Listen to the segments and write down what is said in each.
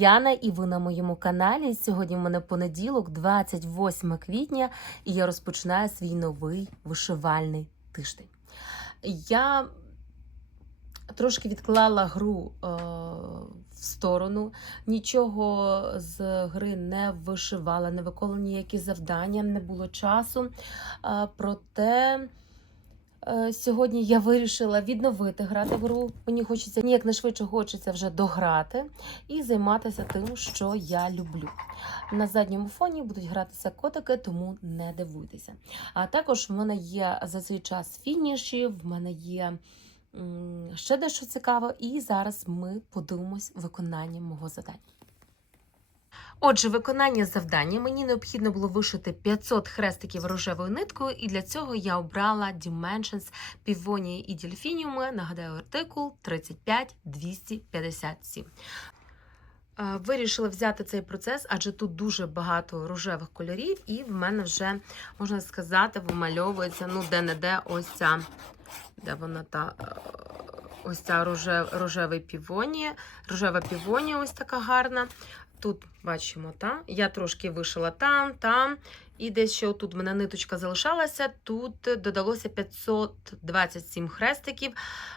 Яна, і ви на моєму каналі. Сьогодні в мене понеділок, 28 квітня, і я розпочинаю свій новий вишивальний тиждень. Я трошки відклала гру е, в сторону, нічого з гри не вишивала, не виконувала ніякі завдання, не було часу. Е, проте. Е, Сьогодні я вирішила відновити грати в гру. Мені хочеться ніяк не швидше хочеться вже дограти і займатися тим, що я люблю. На задньому фоні будуть гратися котики, тому не дивуйтеся. А також в мене є за цей час фініші, в мене є ще дещо цікаве, і зараз ми подивимось виконання мого завдання. Отже, виконання завдання мені необхідно було вишити 500 хрестиків рожевою ниткою, і для цього я обрала Dimensions Півонії і Дельфініуми. Нагадаю, артикул 35257. Е, Вирішила взяти цей процес, адже тут дуже багато рожевих кольорів, і в мене вже, можна сказати, вимальовується ну, де-не-де ось ця, де вона та. е, Ось ця рожев, рожевий півонія, рожева півонія ось така гарна. Тут бачимо, та? я трошки вишила там, там. І десь ще отут в мене ниточка залишалася. Тут додалося 527 хрестиків,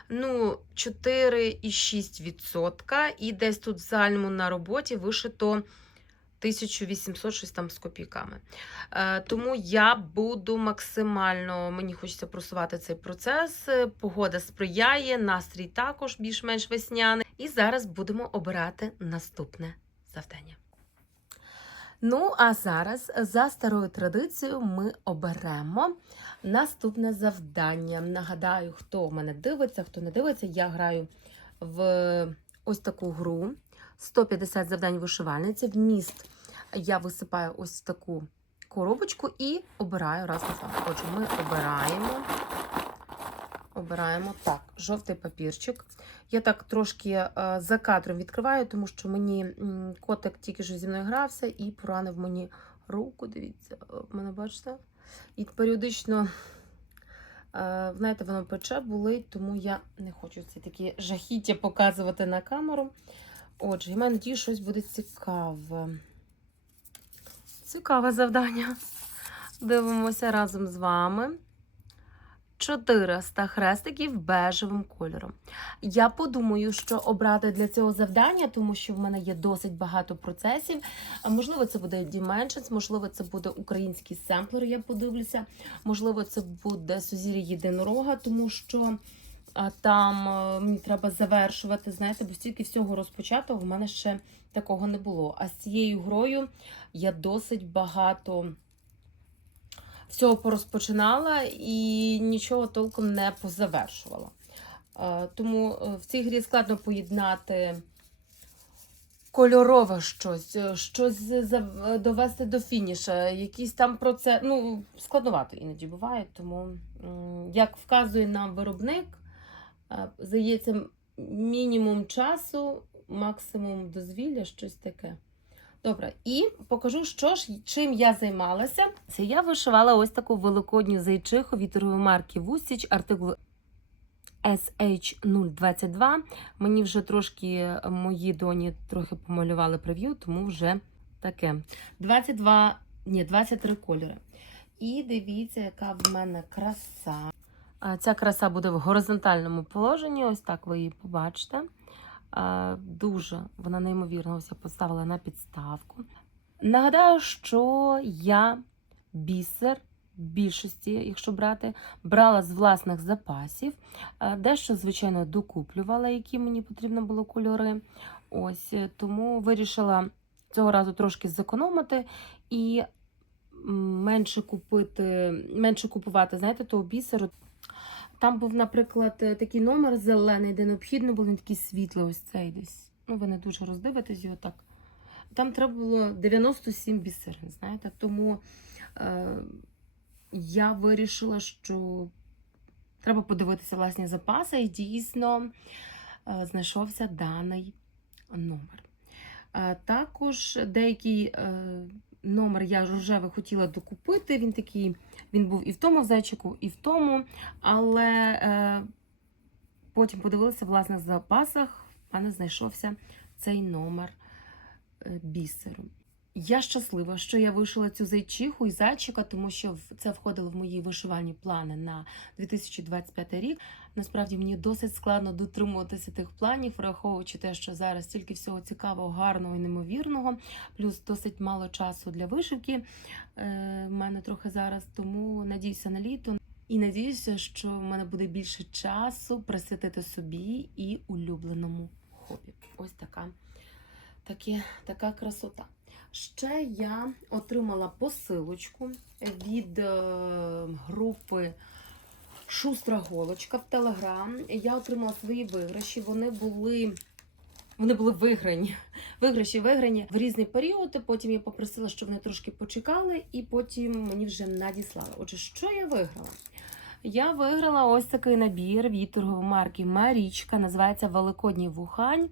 ну, 4,6%. І десь тут в загальному на роботі вишито 1800 щось там з копійками. Е, тому я буду максимально, мені хочеться просувати цей процес. Е, Погода сприяє, настрій також більш-менш весняний. І зараз будемо обирати наступне завдання. Ну, а зараз, за старою традицією, ми оберемо наступне завдання. Нагадаю, хто в мене дивиться, хто не дивиться, я граю в ось таку гру. 150 завдань вишивальниці. Вміст я висипаю ось таку коробочку і обираю разом з вами. Отже, ми обираємо. Обираємо так, жовтий папірчик. Я так трошки е, за кадром відкриваю, тому що мені котик тільки що зі мною грався і поранив мені руку. Дивіться, мене бачите? І періодично, е, знаєте, воно пече, болить, тому я не хочу ці такі жахіття показувати на камеру. Отже, я маю надію, щось буде цікаве. Цікаве завдання. Дивимося разом з вами. 400 хрестиків бежевим кольором. Я подумаю, що обрати для цього завдання, тому що в мене є досить багато процесів. Можливо, це буде Dimensions, можливо, це буде український семплер, я подивлюся. Можливо, це буде Сузір'я єдинорога, тому що там мені треба завершувати. Знаєте, бо стільки всього розпочато, в мене ще такого не було. А з цією грою я досить багато всього порозпочинала і нічого толком не позавершувала. Е, Тому е, в цій грі складно поєднати кольорове щось, е, щось довести до фініша, якийсь там процес. Ну, складновато іноді буває, тому, як вказує нам виробник, здається, мінімум часу, максимум дозвілля, щось таке. Добре, і покажу, що ж чим я займалася. Це я вишивала ось таку великодню зайчиху від торгової марки Вусіч, артикул SH022. Мені вже трошки мої доні трохи помалювали прев'ю, тому вже таке. 22, ні, 23 кольори. І дивіться, яка в мене краса. Ця краса буде в горизонтальному положенні. Ось так ви її побачите. А, Дуже вона неймовірно ось поставила на підставку. Нагадаю, що я бісер більшості, якщо брати, брала з власних запасів. Дещо, звичайно, докуплювала, які мені потрібно було кольори. Ось е, тому вирішила цього разу трошки зекономити і менше купити, менше купувати, знаєте, того бісеру. Там був, наприклад, е, такий номер зелений, де необхідно було він такий ось цей десь. Ну, ви не дуже роздивитесь його так. Там треба було 97 бісерин, знаєте. Тому е, я вирішила, що треба подивитися власні запаси, і дійсно е, знайшовся даний номер. Е, також деякий е, номер я рожевий хотіла докупити. Він такий, він був і в тому зайчику, і в тому. Але е, потім подивилася в власних запасах, в мене знайшовся цей номер е, бісеру. Я щаслива, що я вишила цю зайчиху і зайчика, тому що це входило в мої вишивальні плани на 2025 рік. Насправді мені досить складно дотримуватися тих планів, враховуючи те, що зараз стільки всього цікавого, гарного і неймовірного, плюс досить мало часу для вишивки е, в мене трохи зараз. Тому надіюся на літо. І надіюся, що в мене буде більше часу присвятити собі і улюбленому хобі. Ось така, такі, така красота. Ще я отримала посилочку від е, групи Шустра Голочка в Телеграм. Я отримала свої виграші. Вони були. Вони були виграні. Виграші виграні в різний період. Потім я попросила, щоб вони трошки почекали, і потім мені вже надіслали. Отже, що я виграла? Я виграла ось такий набір від торгової марки Марічка. Називається Великодній вухань.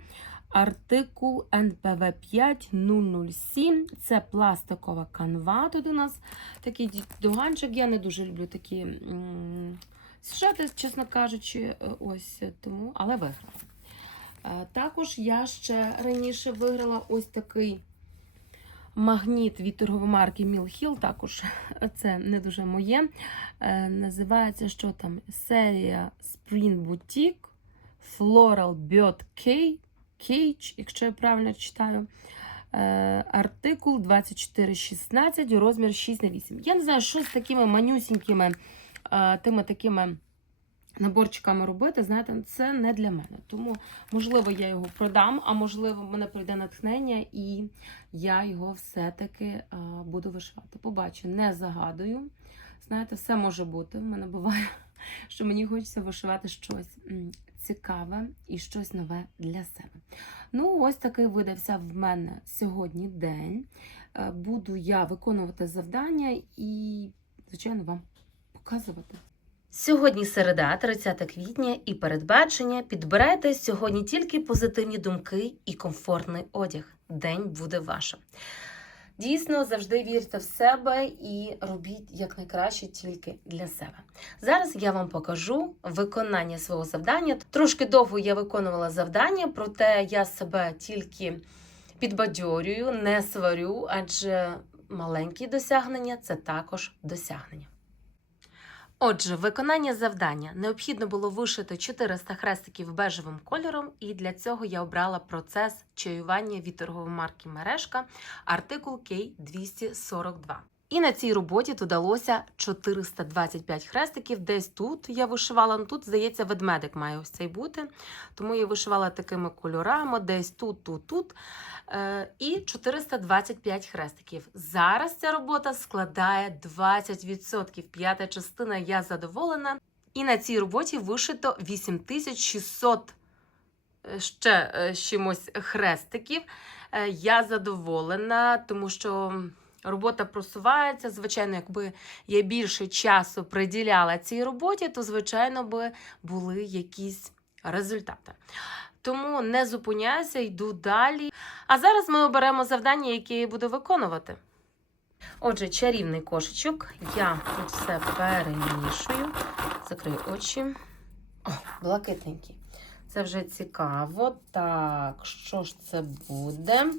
Артикул НПВ 5007. Це пластикова канва. Тут у нас такий доганчик. Я не дуже люблю такі сюжети, чесно кажучи, е, ось тому, але виграла. Е, Також я ще раніше виграла ось такий магніт від торгової марки Hill. Також це не дуже моє. Е, Називається що там? Серія Spring Boutique Floral Bird Cage, Cage, якщо я правильно читаю. Е, Артикул 2416, розмір 6 на 8. Я не знаю, що з такими манюсінькими е, тими такими наборчиками робити, знаєте, це не для мене. Тому, можливо, я його продам, а можливо, мене прийде натхнення, і я його все-таки е, буду вишивати. Побачу, не загадую. Знаєте, все може бути. В мене буває, що мені хочеться вишивати щось цікаве і щось нове для себе. Ну, ось такий видався в мене сьогодні день. Е, Буду я виконувати завдання і, звичайно, вам показувати. Сьогодні середа, 30 квітня, і передбачення. Підбирайте сьогодні тільки позитивні думки і комфортний одяг. День буде вашим. Дійсно, завжди вірте в себе і робіть якнайкраще тільки для себе. Зараз я вам покажу виконання свого завдання. Трошки довго я виконувала завдання, проте я себе тільки підбадьорюю, не сварю, адже маленькі досягнення це також досягнення. Отже, виконання завдання необхідно було вишити 400 хрестиків бежевим кольором, і для цього я обрала процес чаювання від торгової марки Мережка, артикул K242. І на цій роботі додалося 425 хрестиків. Десь тут я вишивала, ну тут, здається, ведмедик має ось цей бути. Тому я вишивала такими кольорами, десь тут, тут, тут. Е, і 425 хрестиків. Зараз ця робота складає 20%. П'ята частина я задоволена. І на цій роботі вишито 8600 е, ще е, чимось хрестиків. Я задоволена, тому що робота просувається. Звичайно, якби я більше часу приділяла цій роботі, то, звичайно, би були якісь результати. Тому не зупиняюся, йду далі. А зараз ми оберемо завдання, яке я буду виконувати. Отже, чарівний кошечок. Я тут все перемішую. Закрию очі. О, блакитненький. Це вже цікаво. Так, що ж це буде?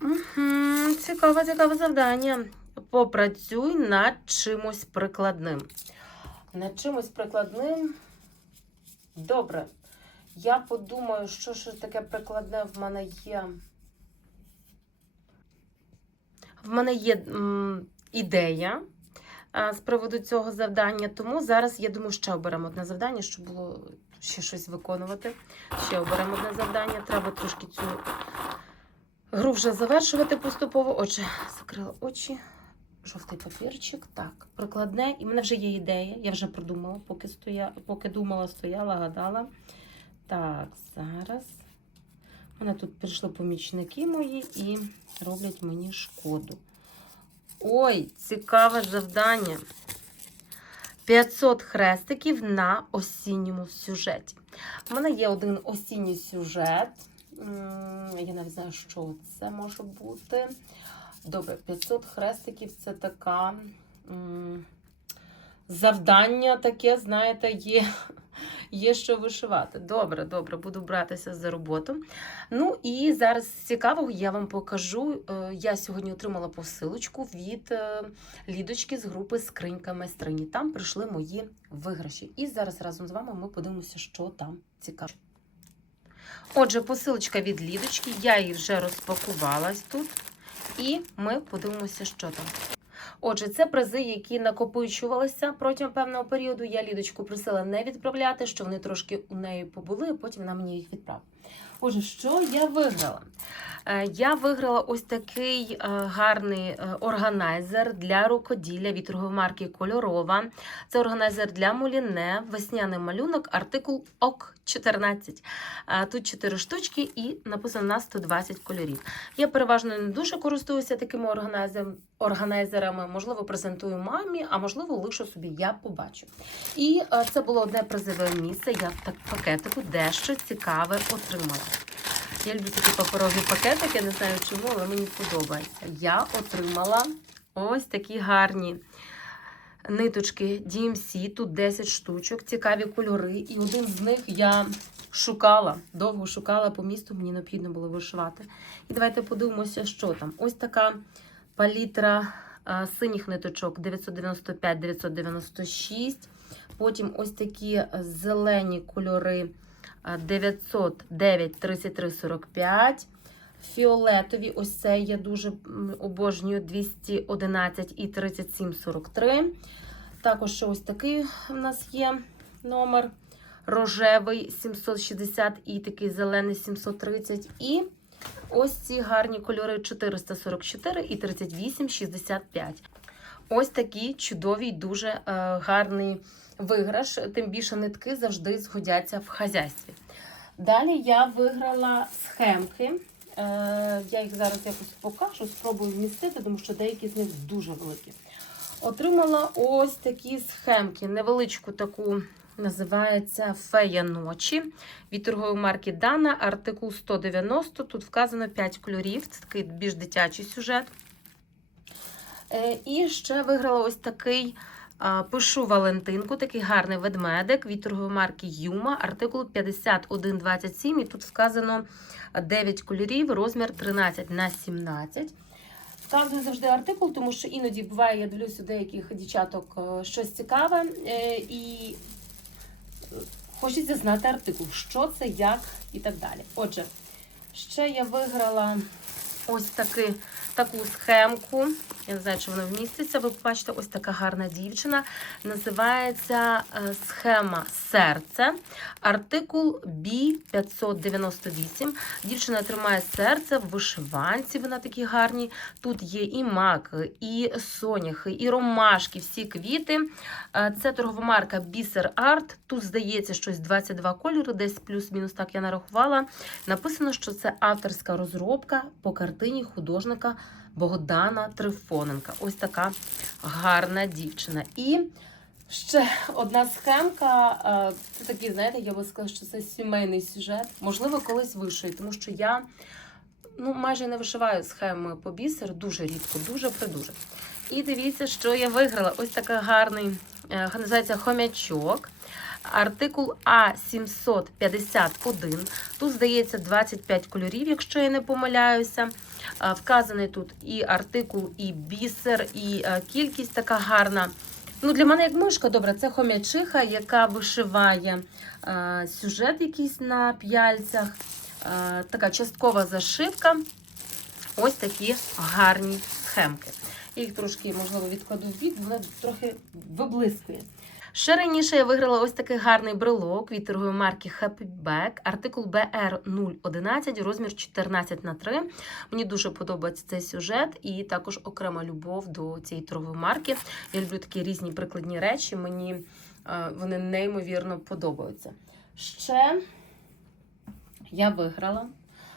Угу, цікаве, цікаве завдання. Попрацюй над чимось прикладним. Над чимось прикладним. Добре. Я подумаю, що ж таке прикладне в мене є. В мене є м, ідея а, з приводу цього завдання, тому зараз я думаю, ще оберемо одне завдання, щоб було ще щось виконувати. Ще оберемо одне завдання. Треба трошки цю гру вже завершувати поступово. Отже, закрила очі. Жовтий папірчик. Так, прикладне. І в мене вже є ідея. Я вже придумала, поки стоя... поки думала, стояла, гадала. Так, зараз. У мене тут прийшли помічники мої і роблять мені шкоду. Ой, цікаве завдання. 500 хрестиків на осінньому сюжеті. У мене є один осінній сюжет. Я навіть знаю, що це може бути. Добре, 500 хрестиків це така м, завдання таке, знаєте, є. Є що вишивати. Добре, добре, буду братися за роботу. Ну і зараз цікавого я вам покажу. Е, Я сьогодні отримала посилочку від е, Лідочки з групи Скринька майстрині. Там прийшли мої виграші. І зараз разом з вами ми подивимося, що там цікаво. Отже, посилочка від Лідочки. Я її вже розпакувалась тут. І ми подивимося, що там. Отже, це призи, які накопичувалися протягом певного періоду. Я Лідочку просила не відправляти, що вони трошки у неї побули, а потім вона мені їх відправила. Отже, що я виграла? Е, Я виграла ось такий е, гарний е, органайзер для рукоділля від торгової марки Кольорова. Це органайзер для муліне, весняний малюнок, артикул ОК 14. Е, Тут 4 штучки і написано на 120 кольорів. Я переважно не дуже користуюся такими органайзерами. Можливо, презентую мамі, а можливо, лишу собі, я побачу. І це було одне призове місце. Я так пакетику дещо цікаве отримала. Я люблю такі паперові пакетики, не знаю чому, але мені подобається. Я отримала ось такі гарні ниточки DMC, тут 10 штучок, цікаві кольори. І один з них я шукала, довго шукала по місту, мені необхідно було вишивати. І давайте подивимося, що там. Ось така палітра синіх ниточок 995-996. Потім ось такі зелені кольори 909 33 45. Фіолетові, ось це я дуже обожнюю 211 і 37 43. Також ось такий у нас є номер рожевий 760 і такий зелений 730. І ось ці гарні кольори 444 і 3865. Ось такий чудовий, дуже е, гарний виграш. Тим більше нитки завжди згодяться в хазяйстві. Далі я виграла схемки. Е, Я їх зараз якось покажу, спробую вмістити, тому що деякі з них дуже великі. Отримала ось такі схемки. Невеличку таку називається Фея ночі від торгової марки Дана, артикул 190. Тут вказано 5 кольорів. Це такий більш дитячий сюжет. Е, І ще виграла ось такий. Пишу Валентинку, такий гарний ведмедик від торгової марки Юма, артикул 5127. І тут вказано 9 кольорів, розмір 13 на 17. Вказую завжди артикул, тому що іноді буває, я дивлюся у деяких дівчаток е, щось цікаве, е, і хочеться знати артикул, що це, як і так далі. Отже, ще я виграла ось таки, таку схемку. Я не знаю, чи вона вміститься. Ви побачите, ось така гарна дівчина. Називається е, схема серце. Артикул B598. Дівчина тримає серце в вишиванці. Вона такі гарні. Тут є і маки, і соняхи, і ромашки, всі квіти. Е, Це торгова марка Бісер Арт. Тут здається щось 22 кольори, десь плюс-мінус так я нарахувала. Написано, що це авторська розробка по картині художника Богдана Трифоненка. Ось така гарна дівчина. І ще одна схемка. е, Це такий, знаєте, я би сказала, що це сімейний сюжет. Можливо, колись вишию, тому що я ну, майже не вишиваю схеми по бісеру, дуже рідко, дуже придуже. І дивіться, що я виграла. Ось такий гарний, е, називається хомячок. Артикул А751. Тут, здається, 25 кольорів, якщо я не помиляюся. Е, Вказаний тут і артикул, і бісер, і е, кількість така гарна. Ну, для мене як мишка, добре, це хомячиха, яка вишиває е, сюжет якийсь на п'яльцях. Така часткова зашивка. Ось такі гарні схемки. Я їх трошки, можливо, відкладу в бік, вона трохи виблискує. Ще раніше я виграла ось такий гарний брелок від торгової марки Happy Bag, артикул BR011, розмір 14 на 3. Мені дуже подобається цей сюжет і також окрема любов до цієї торгової марки. Я люблю такі різні прикладні речі, мені е, вони неймовірно подобаються. Ще я виграла.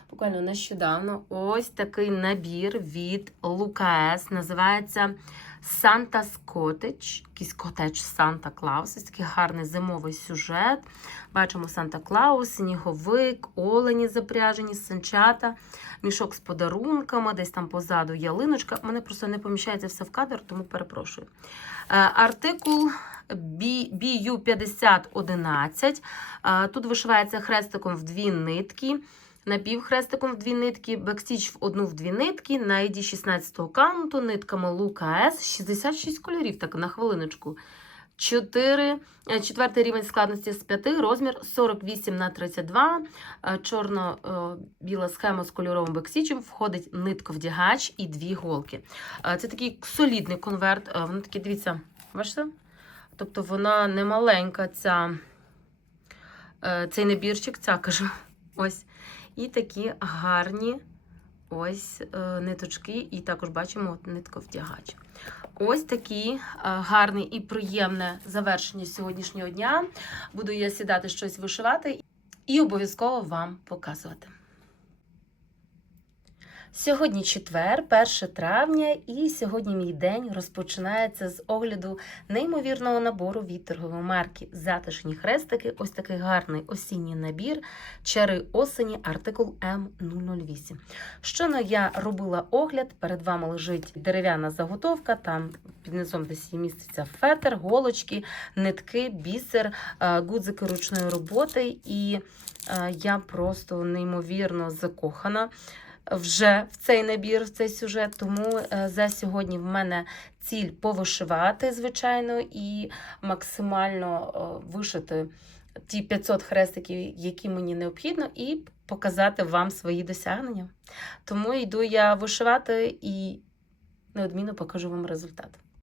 буквально нещодавно ось такий набір від Лукас. Називається Santa's Cottage. Якийсь котедж Санта Клаус. Ось такий гарний зимовий сюжет. Бачимо Санта Клаус, сніговик, олені запряжені, санчата, мішок з подарунками, десь там позаду ялиночка. У мене просто не поміщається все в кадр, тому перепрошую. Е, Артикул BU5011. Е, Тут вишивається хрестиком в дві нитки. Напівхрестиком в дві нитки, бекстіч в одну в дві нитки, на ID 16-го каунту, нитками Лука С, 66 кольорів, так на хвилиночку. 4, е, четвертий рівень складності з 5, розмір 48 на 32, е, чорно-біла схема з кольоровим бекстічем, входить нитковдягач і дві голки. Е, Це такий солідний конверт, е, воно такі, дивіться, бачите? Тобто вона не маленька, ця, е, цей набірчик, ця кажу. Ось. І такі гарні ось е, ниточки, і також бачимо от нитковдягач. Ось такі гарне гарний і приємне завершення сьогоднішнього дня. Буду я сідати щось вишивати і обов'язково вам показувати. Сьогодні четвер, 1 травня, і сьогодні мій день розпочинається з огляду неймовірного набору від торгової марки Затишні хрестики. Ось такий гарний осінній набір чари осені, артикул М008. Щойно я робила огляд, перед вами лежить дерев'яна заготовка, там під низом десь міститься фетр, голочки, нитки, бісер, е, гудзики ручної роботи. І е, я просто неймовірно закохана вже в цей набір, в цей сюжет. Тому е, за сьогодні в мене ціль повишивати, звичайно, і максимально е, вишити ті 500 хрестиків, які мені необхідно, і показати вам свої досягнення. Тому йду я вишивати і неодмінно покажу вам результат.